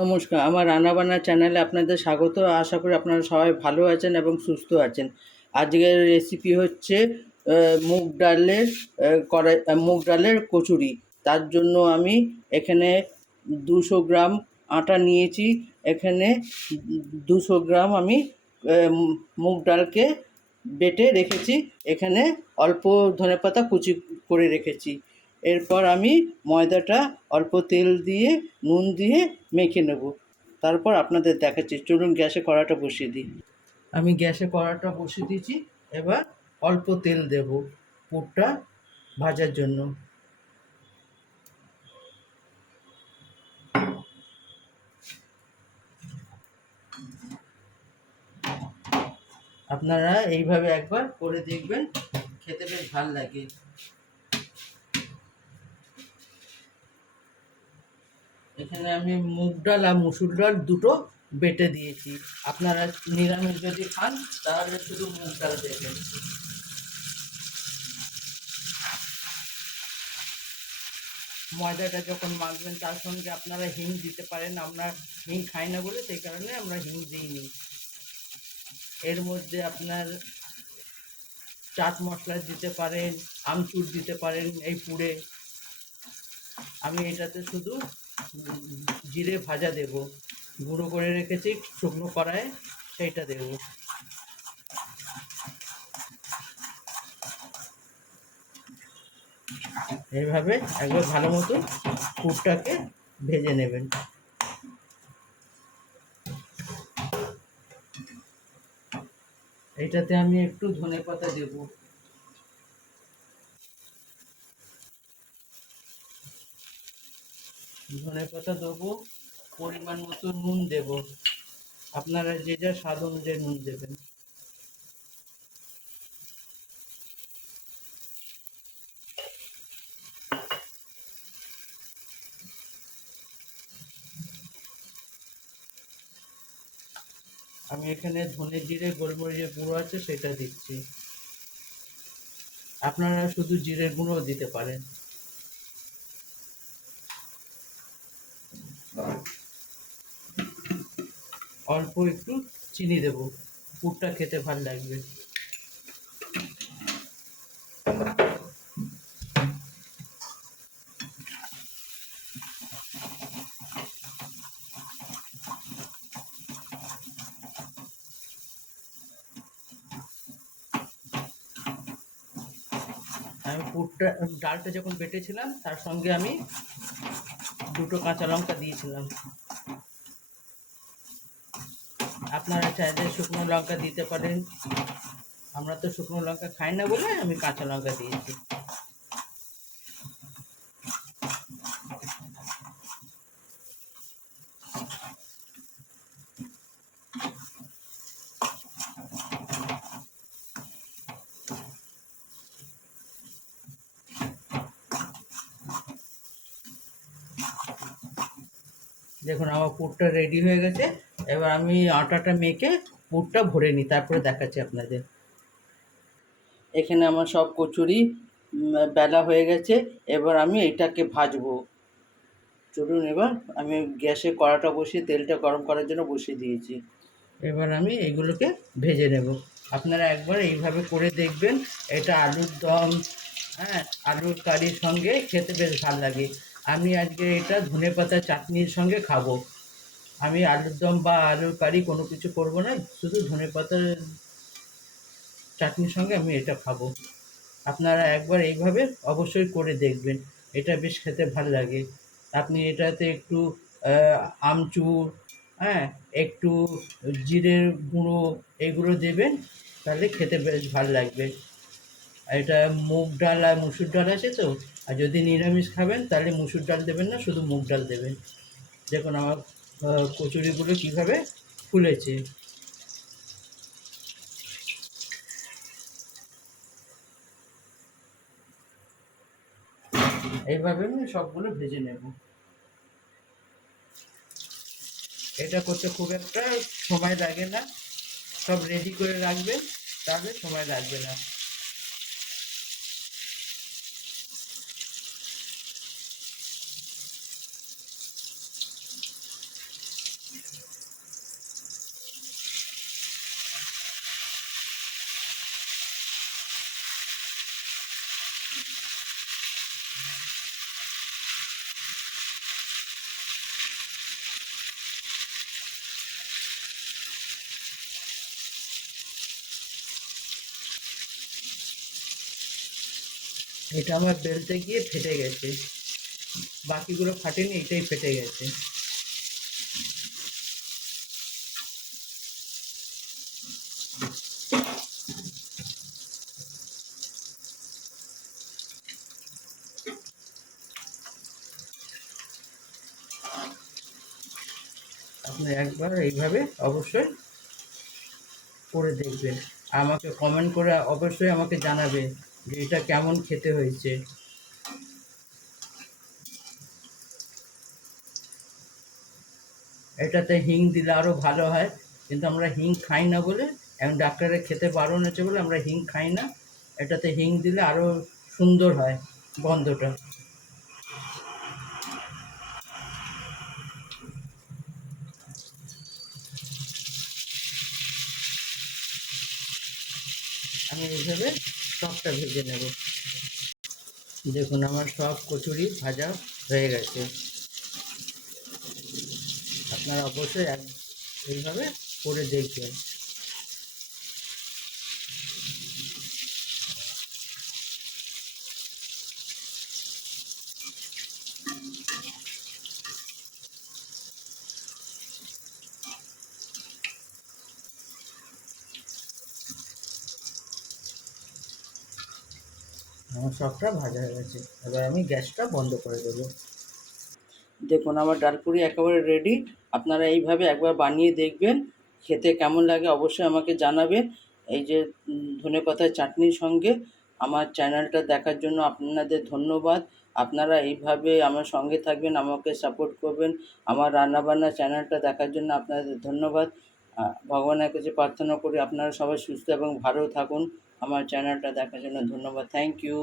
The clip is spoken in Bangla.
নমস্কার, আমার রান্নাবান্না চ্যানেলে আপনাদের স্বাগত। আশা করি আপনারা সবাই ভালো আছেন এবং সুস্থ আছেন। আজকের রেসিপি হচ্ছে মুগ ডালের কচুরি। তার জন্য আমি এখানে 200 গ্রাম আটা নিয়েছি। এখানে 200 গ্রাম আমি মুগ ডালকে বেটে রেখেছি। এখানে অল্প ধনেপাতা কুচি করে রেখেছি। এরপর আমি ময়দাটা অল্প তেল দিয়ে নুন দিয়ে মেখে নেব। তারপর আপনাদের দেখাচ্ছি। চলুন গ্যাসে কড়াটা বসিয়ে দিই। আমি গ্যাসে কড়াটা বসিয়ে দিয়েছি। এবার অল্প তেল দেব পুরটা ভাজার জন্য। আপনারা এইভাবে একবার করে দেখবেন, খেতে বেশ ভালো লাগে। এখানে আমি মুগ ডাল আর মুসুর ডাল দুটো বেটে দিয়েছি। আপনারা নিরামিষ যদি খান তাহলে শুধু মুগ ডাল দেবেন। ময়দাটা যখন মাখবেন তার সঙ্গে আপনারা হিং দিতে পারেন। আমরা হিং খাই না বলে সেই কারণে আমরা হিং দিইনি। এর মধ্যে আপনার চাট মশলা দিতে পারেন, আমচুর দিতে পারেন এই পুরে। আমি এটাতে শুধু জিরে ভাজা দেব, গুঁড়ো করে রেখেছি শুকনো কড়ায়, সেইটা দেব। এইভাবে একবার ভালো মতো পুরটাকে ভেজে নেবেন। এটাতে আমি একটু ধনেপাতা দেব। ধনেপাতা দেবো, পরিমাণ মতো নুন দেব। আপনারা যে যা স্বাদ অনুযায়ী নুন দেবেন। আমি এখানে ধনে জিরে গোলমরিচের গুঁড়ো আছে সেটা দিচ্ছি। আপনারা শুধু জিরের গুঁড়ো দিতে পারেন। অল্প একটু চিনি দেব, পুরটা খেতে ভালো লাগবে। আমি পুরটা ডালটা যখন বেটেছিলাম তার সঙ্গে আমি দুটো কাঁচা লঙ্কা দিয়েছিলাম। আপনারা চাইলে শুকনো লঙ্কা দিতে পারেন। আমরা তো শুকনো লঙ্কা খাই না বলে আমি কাঁচা লঙ্কা দিয়েছি। দেখুন আমার পুরটা রেডি হয়ে গেছে। এবার আমি আটাটা মেখে পুরটা ভরে নিই, তারপরে দেখাচ্ছি আপনাদের। এখানে আমার সব কচুরি বেলা হয়ে গেছে। এবার আমি এটাকে ভাজবো। চলুন এবার আমি গ্যাসে কড়াটা বসিয়ে তেলটা গরম করার জন্য বসিয়ে দিয়েছি। এবার আমি এগুলোকে ভেজে নেব। আপনারা একবার এইভাবে করে দেখবেন। এটা আলুর দম, হ্যাঁ, আলুর কারির সঙ্গে খেতে বেশ ভালো লাগে। আমি আজকে এটা ধনেপাতা চাটনির সঙ্গে খাবো। আমি আলুর দম বা আলুর কারি কোনো কিছু করব না, শুধু ধনেপাতার চাটনির সঙ্গে আমি এটা খাবো। আপনারা একবার এইভাবে অবশ্যই করে দেখবেন, এটা বেশ খেতে ভালো লাগে। আপনি এটাতে একটু আমচুর, হ্যাঁ, একটু জিরের গুঁড়ো এগুলো দেবেন, তাহলে খেতে বেশ ভালো লাগবে। এটা মুগ ডাল আর মুসুর ডাল আছে তো। আর যদি নিরামিষ খাবেন তাহলে মুসুর ডাল দেবেন না, শুধু মুগ ডাল দেবেন। দেখুন আমার কচুরিগুলো কীভাবে ফুলেছে। এইভাবে আমি সবগুলো ভেজে নেব। এটা করতে খুব একটা সময় লাগে না, সব রেডি করে রাখবেন, তাহলে সময় লাগবে না। এটা আমার বেলতে গিয়ে ফেটে গেছে, বাকিগুলো ফাটেনি, এটাই ফেটে গেছে। আপনি একবার এইভাবে অবশ্যই করে দেখবেন, আমাকে কমেন্ট করে অবশ্যই আমাকে জানাবেন যে এটা কেমন খেতে হয়েছে। এটাতে হিং দিলে আরও ভালো হয়, কিন্তু আমরা হিং খাই না বলে, এখন ডাক্তারে খেতে বারণ হয়েছে বলে আমরা হিং খাই না। এটাতে হিং দিলে আরও সুন্দর হয় গন্ধটা। আমি এইভাবে সবটা ভেজে নেব। দেখুন আমার সব কচুরি ভাজা হয়ে গেছে। আপনারা অবশ্যই এইভাবে করে দেখবেন। আমার সবটা ভাজা হয়ে গেছে, এবার আমি গ্যাসটা বন্ধ করে দেবো। দেখুন আমার ডালপুরি একেবারে রেডি। আপনারা এইভাবে একবার বানিয়ে দেখবেন, খেতে কেমন লাগে অবশ্যই আমাকে জানাবেন। এই যে ধনেপাতার চাটনির সঙ্গে আমার চ্যানেলটা দেখার জন্য আপনাদের ধন্যবাদ। আপনারা এইভাবে আমার সঙ্গে থাকবেন, আমাকে সাপোর্ট করবেন। আমার রান্নাবান্না চ্যানেলটা দেখার জন্য আপনাদের ধন্যবাদ। ভগবানের কাছে প্রার্থনা করি আপনারা সবাই সুস্থ এবং ভালো থাকুন। আমার চ্যানেলটা দেখার জন্য ধন্যবাদ। Thank you.